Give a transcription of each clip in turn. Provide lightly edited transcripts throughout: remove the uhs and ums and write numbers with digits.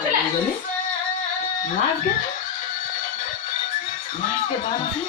গলি নাচকে বাড়ছি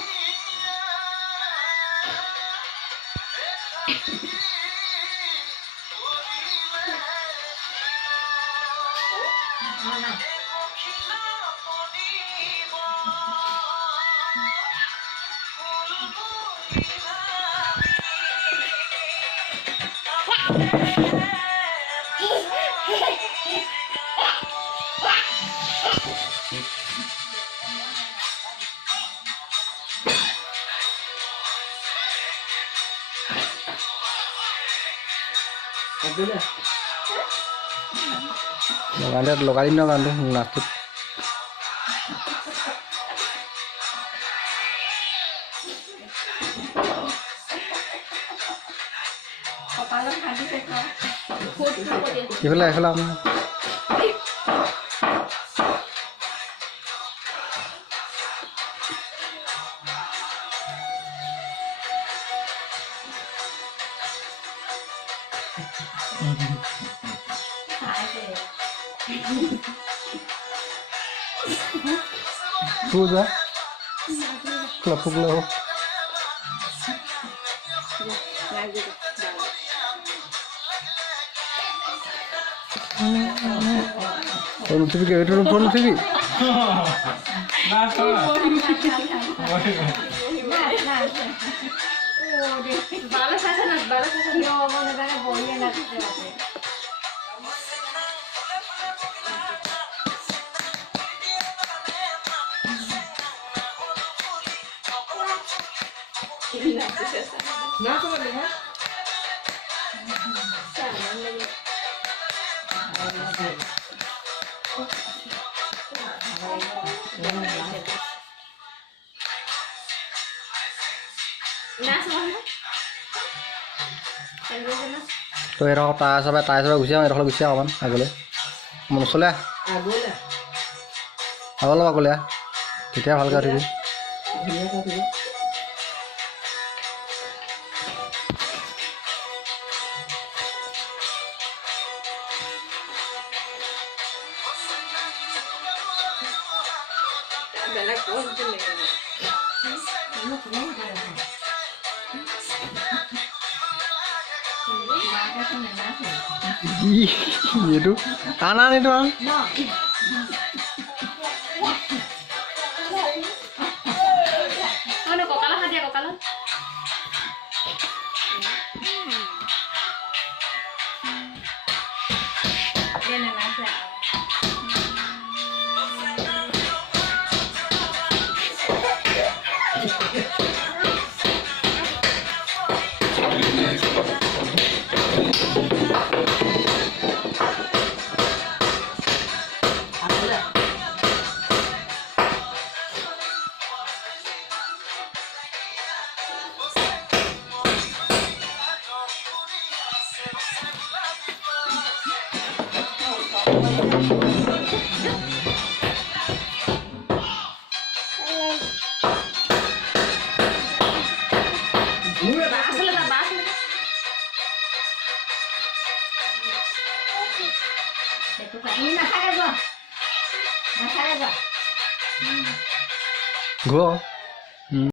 লগাই দিম ন গানটো নাচটোত এইফালে এইফালে আপোনাৰ Sudah. Kelapuk-kelapuk. Phone TV ke itu phone TV. Balas aja nak, balas aja. Yo, mau negara boleh nak. না তো বলে হ্যাঁ তো এরকম টায়ার সবাই গুছিয়ে এরকম গুছিয়ে অকমান আগলে মন চলে অলপ আগলে তেতিয়া ভালকৈ উঠিবি itu kanan itu kan Ano kok kalah aja kok kalah dia nasa gua